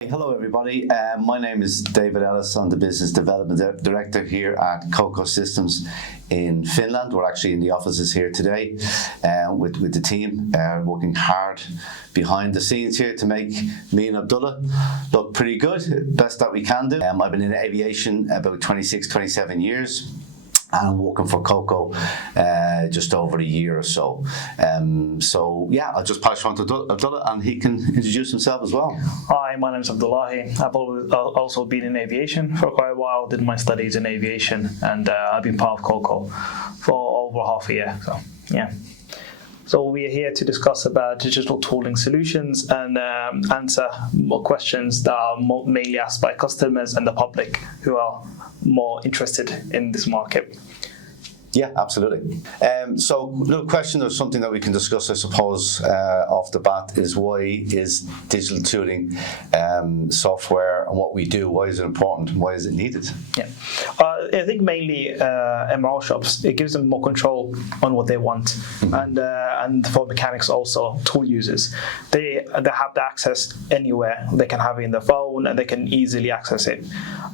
Hello everybody, my name is David Ellis. I'm the Business Development Director here at Coco Systems in Finland. We're actually in the offices here today with the team, working hard behind the scenes here to make me and Abdullah look pretty good, best that we can do. I've been in aviation about 26, 27 years. And I'm working for Coco just over a year or so. I'll just pass you on to Abdullah and he can introduce himself as well. Hi, my name is Abdullahi. I've also been in aviation for quite a while, did my studies in aviation, and I've been part of Coco for over half a year. So we are here to discuss about digital tooling solutions and answer more questions that are mainly asked by customers and the public who are more interested in this market. Yeah, absolutely. So, little question or something that we can discuss, I suppose, off the bat is why is digital tooling software and what we do, why is it important? Why is it needed? Yeah, I think mainly MRO shops, it gives them more control on what they want, and for mechanics also, tool users. They have the access anywhere. They can have it in their phone and they can easily access it.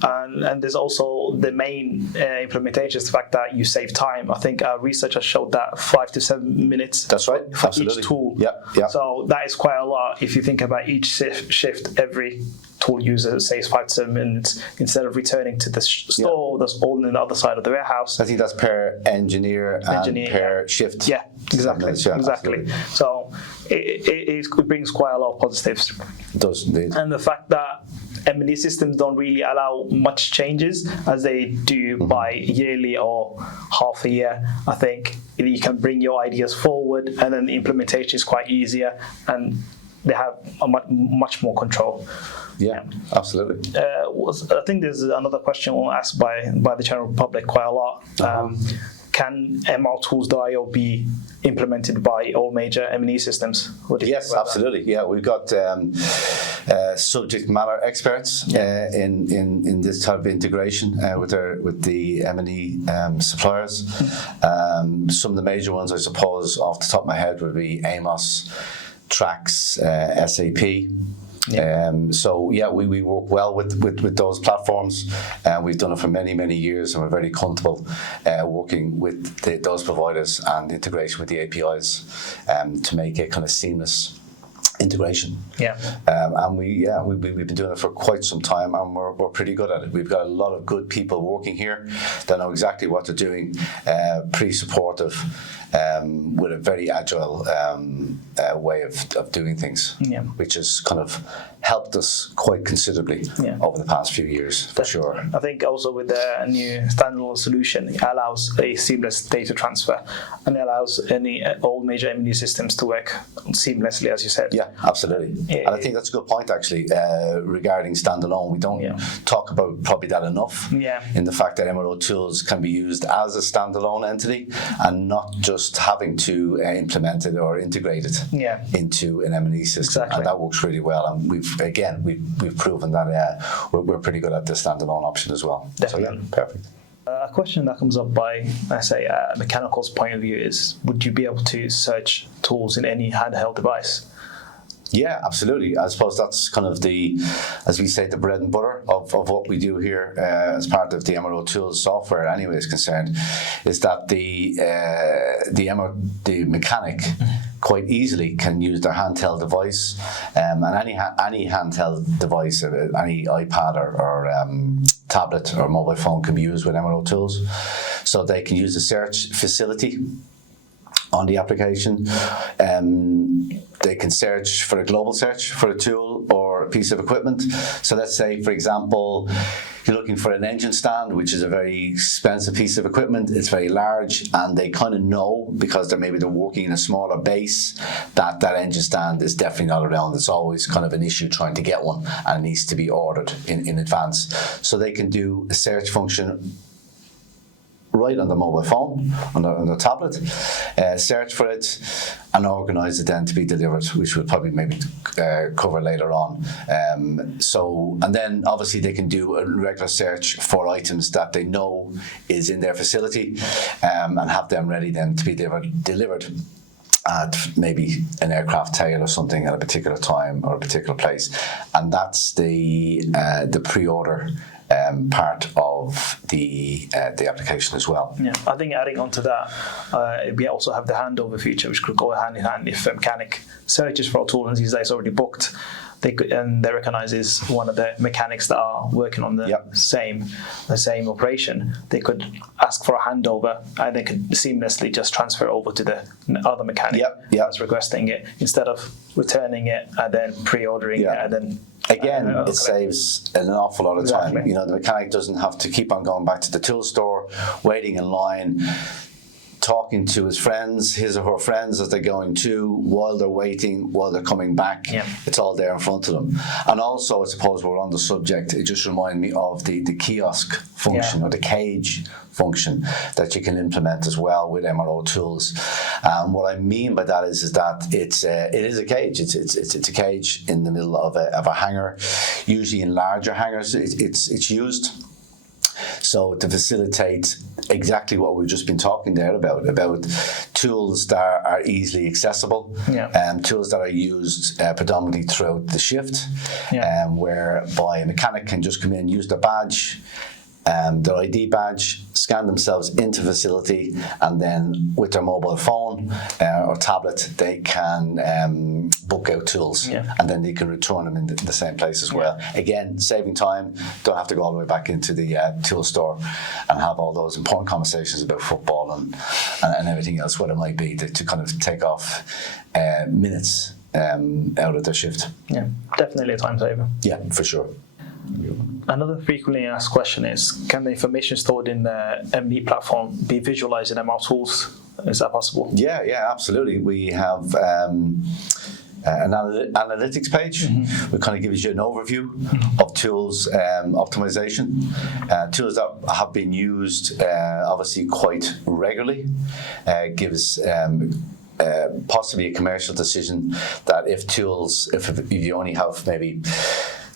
And there's also the main implementation is the fact that you save time. I think research has showed that 5 to 7 minutes. That's right. For Absolutely. each tool. Yeah. So that is quite a lot. If you think about each shift, every tool user saves 5 to 7 minutes instead of returning to the store that's all on the other side of the warehouse. I think that's per engineer and per shift. Yeah, exactly. Minutes, yeah, exactly. Absolutely. So it brings quite a lot of positives. It does indeed. And the fact that M&E systems don't really allow much changes as they do by yearly or half a year. I think you can bring your ideas forward and then the implementation is quite easier and they have a much more control. Yeah, absolutely. I think there's another question asked by the general public quite a lot. Can MR Tools.io be implemented by all major M&E systems? Yes, absolutely. That? Yeah, we've got subject matter experts in this type of integration with the M&E suppliers. Some of the major ones, I suppose, off the top of my head, would be Amos, Trax, SAP. Yeah. We work well with those platforms. We've done it for many years, and we're very comfortable working with those providers and integration with the APIs to make a kind of seamless integration. Yeah. We've been doing it for quite some time, and we're pretty good at it. We've got a lot of good people working here that know exactly what they're doing, pretty supportive, with a very agile way of doing things, which has kind of helped us quite considerably over the past few years, for sure. I think also with the new standalone solution, it allows a seamless data transfer and it allows all major M&E systems to work seamlessly, as you said. Yeah, absolutely. And I think that's a good point, actually, regarding standalone. We don't talk about probably that enough in the fact that MRO tools can be used as a standalone entity and not just having to implement it or integrate it into an M&E system. Exactly. And that works really well. And we've proven that we're pretty good at the standalone option as well. Definitely. So perfect. A question that comes up by, I say, a mechanical's point of view is, would you be able to search tools in any handheld device? Yeah, absolutely. I suppose that's kind of as we say, the bread and butter of what we do here as part of the MRO Tools software anyway is concerned, is that the mechanic quite easily can use their handheld device, and any handheld device, any iPad or tablet or mobile phone can be used with MRO Tools. So they can use the search facility on the application. They can search for a global search for a tool or a piece of equipment. So let's say, for example, you're looking for an engine stand, which is a very expensive piece of equipment. It's very large, and they kind of know, because they're working in a smaller base, that engine stand is definitely not around. It's always kind of an issue trying to get one, and it needs to be ordered in advance. So they can do a search function right on the mobile phone, on the tablet, search for it, and organise it then to be delivered, which we'll probably maybe cover later on. And then obviously they can do a regular search for items that they know is in their facility, and have them ready then to be delivered at maybe an aircraft tail or something at a particular time or a particular place, and that's the pre-order part of the application as well. Yeah, I think adding on to that, we also have the handover feature, which could go hand in hand if a mechanic searches for a tool and sees that it's already booked. They recognize is one of the mechanics that are working on the same operation. They could ask for a handover, and they could seamlessly just transfer over to the other mechanic that's requesting it, instead of returning it and then pre-ordering it and then. Again, it saves an awful lot of time. Exactly. The mechanic doesn't have to keep on going back to the tool store, waiting in line, talking to his or her friends as they're going to, while they're waiting, while they're coming back. Yeah. It's all there in front of them. And also, I suppose we're on the subject, it just reminded me of the kiosk function or the cage function that you can implement as well with MRO tools. What I mean by that is that it is a cage. It's a cage in the middle of a hangar. Usually in larger hangars, it's used. So to facilitate exactly what we've just been talking there about tools that are easily accessible, tools that are used predominantly throughout the shift, whereby a mechanic can just come in, use their badge, their ID badge, scan themselves into facility, and then with their mobile phone or tablet, they can book out tools, and then they can return them in the same place as well. Again, saving time, don't have to go all the way back into the tool store and have all those important conversations about football and everything else, what it might be, to kind of take off minutes out of their shift. Yeah, definitely a time saver. Yeah, for sure. Another frequently asked question is, can the information stored in the MD platform be visualized in MR tools? Is that possible? Yeah, absolutely. We have an analytics page. Which kind of gives you an overview of tools optimization. Tools that have been used obviously quite regularly. Gives possibly a commercial decision that if you only have maybe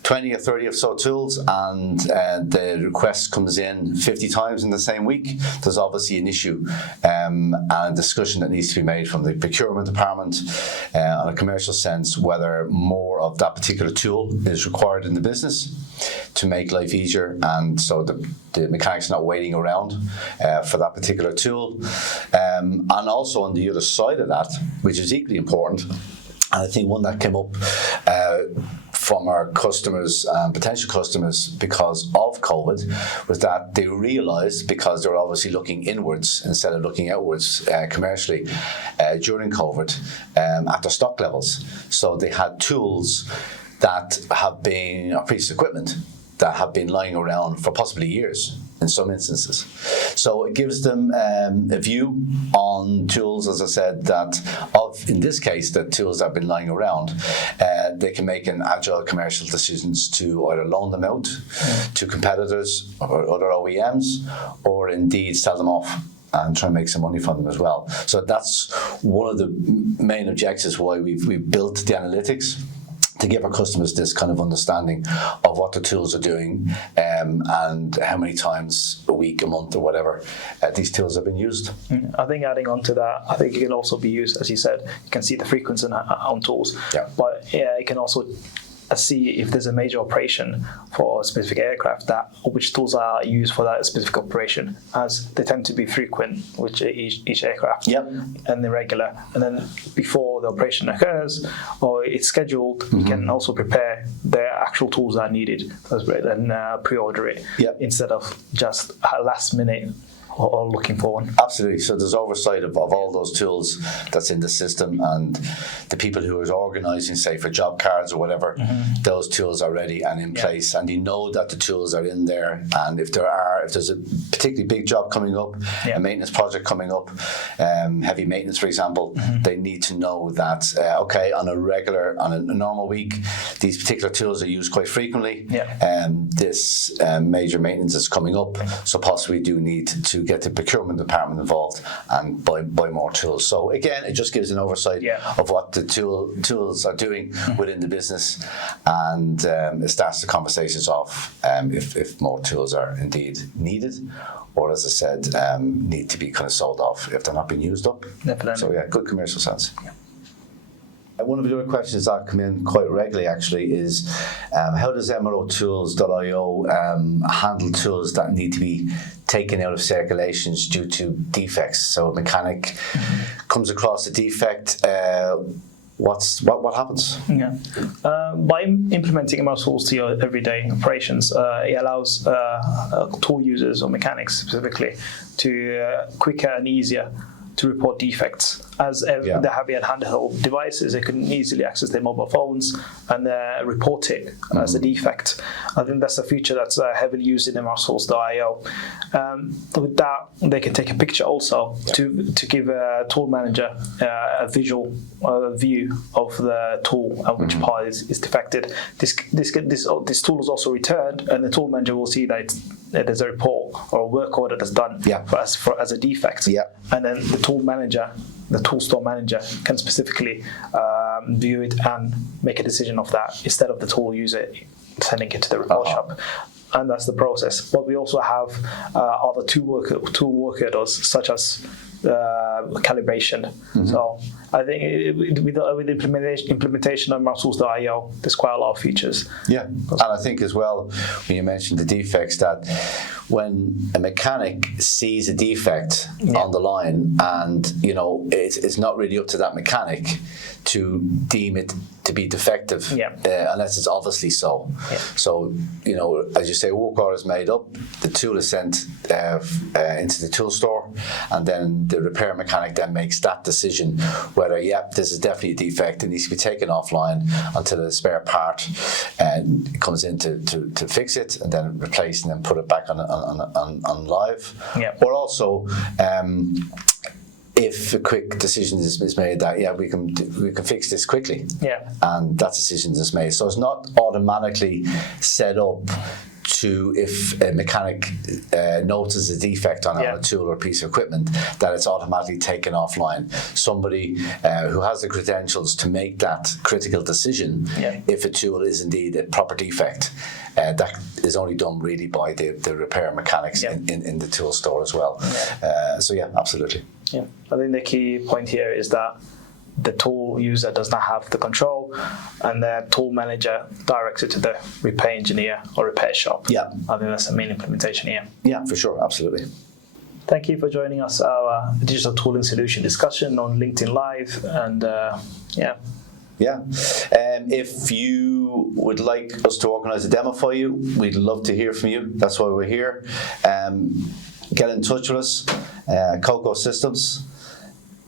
20 or 30 or so tools, and the request comes in 50 times in the same week, there's obviously an issue and a discussion that needs to be made from the procurement department on a commercial sense, whether more of that particular tool is required in the business to make life easier, and so the mechanic's not waiting around for that particular tool. And also on the other side of that, which is equally important, and I think one that came up from our customers and potential customers because of COVID was that they realised, because they were obviously looking inwards instead of looking outwards commercially during COVID, at their stock levels. So they had tools that have been, or pieces of equipment that have been lying around for possibly years in some instances. So it gives them a view on tools, as I said, in this case, the tools that have been lying around, they can make an agile commercial decisions to either loan them out to competitors or other OEMs, or indeed sell them off and try and make some money from them as well. So that's one of the main objectives why we've built the analytics, to give our customers this kind of understanding of what the tools are doing and how many times a week, a month, or whatever these tools have been used. I think adding on to that, I think it can also be used, as you said, you can see the frequency on tools, but it can also see if there's a major operation for a specific aircraft, which tools are used for that specific operation, as they tend to be frequent with each aircraft and irregular. And then before the operation occurs or it's scheduled, you can also prepare the actual tools that are needed and pre-order it instead of just last minute or looking for one. Absolutely. So there's oversight of all those tools that's in the system, and the people who are organising, say for job cards or whatever, those tools are ready and in place, and you know that the tools are in there. And if there's a particularly big job coming up, a maintenance project coming up, heavy maintenance, for example, they need to know that on a normal week, these particular tools are used quite frequently. This major maintenance is coming up, so possibly do need to get the procurement department involved and buy more tools. So again, it just gives an oversight of what the tools are doing within the business, and it starts the conversations off if more tools are indeed needed, or as I said, need to be kind of sold off if they're not being used up. Definitely. So yeah, good commercial sense. Yeah. One of the other questions that come in quite regularly actually is how does MROtools.io handle tools that need to be taken out of circulations due to defects? So a mechanic comes across a defect, what happens? Yeah. By implementing ML tools to your everyday operations, it allows tool users or mechanics specifically to quicker and easier to report defects. As they have handheld devices, they can easily access their mobile phones and report it as a defect. I think that's a feature that's heavily used in MRTools.io. With that, they can take a picture also to give a tool manager a visual view of the tool and which part is defected. This tool is also returned, and the tool manager will see that there's a report or a work order that's done as a defect. And then the tool manager, the tool store manager, can specifically view it and make a decision of that instead of the tool user sending it to the repair shop. And that's the process. But we also have other tool work orders, such as calibration. So I think with the implementation of MRTools.io, there's quite a lot of features. Yeah, and I think as well, when you mentioned the defects, that when a mechanic sees a defect on the line, and it's not really up to that mechanic to deem it to be defective, unless it's obviously so. So, as you say, work order is made up, the tool is sent into the tool store, and then the repair mechanic then makes that decision whether, this is definitely a defect, it needs to be taken offline until the spare part comes in to fix it, and then replace and then put it back on live. Or also, if a quick decision is made that we can fix this quickly, and that decision is made, so it's not automatically set up to, if a mechanic notices a defect on a tool or piece of equipment, that it's automatically taken offline. Somebody who has the credentials to make that critical decision, if a tool is indeed a proper defect, that is only done really by the repair mechanics in the tool store as well. So absolutely. Yeah, I think the key point here is that the tool user does not have the control, and the tool manager directs it to the repair engineer or repair shop. I think that's the main implementation here. Yeah, for sure, absolutely. Thank you for joining us, our digital tooling solution discussion on LinkedIn Live, and if you would like us to organise a demo for you, we'd love to hear from you. That's why we're here. Get in touch with us, Coco Systems,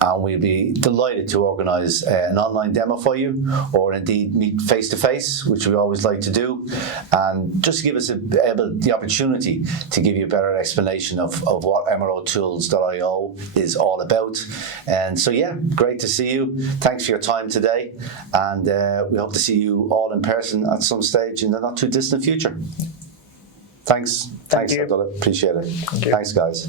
and we'll be delighted to organise an online demo for you, or indeed meet face to face, which we always like to do, and just give us the opportunity to give you a better explanation of what MROtools.io is all about. And so great to see you. Thanks for your time today, and we hope to see you all in person at some stage in the not too distant future. Thanks, Thank you. Abdullahi. Appreciate it. Thanks, guys.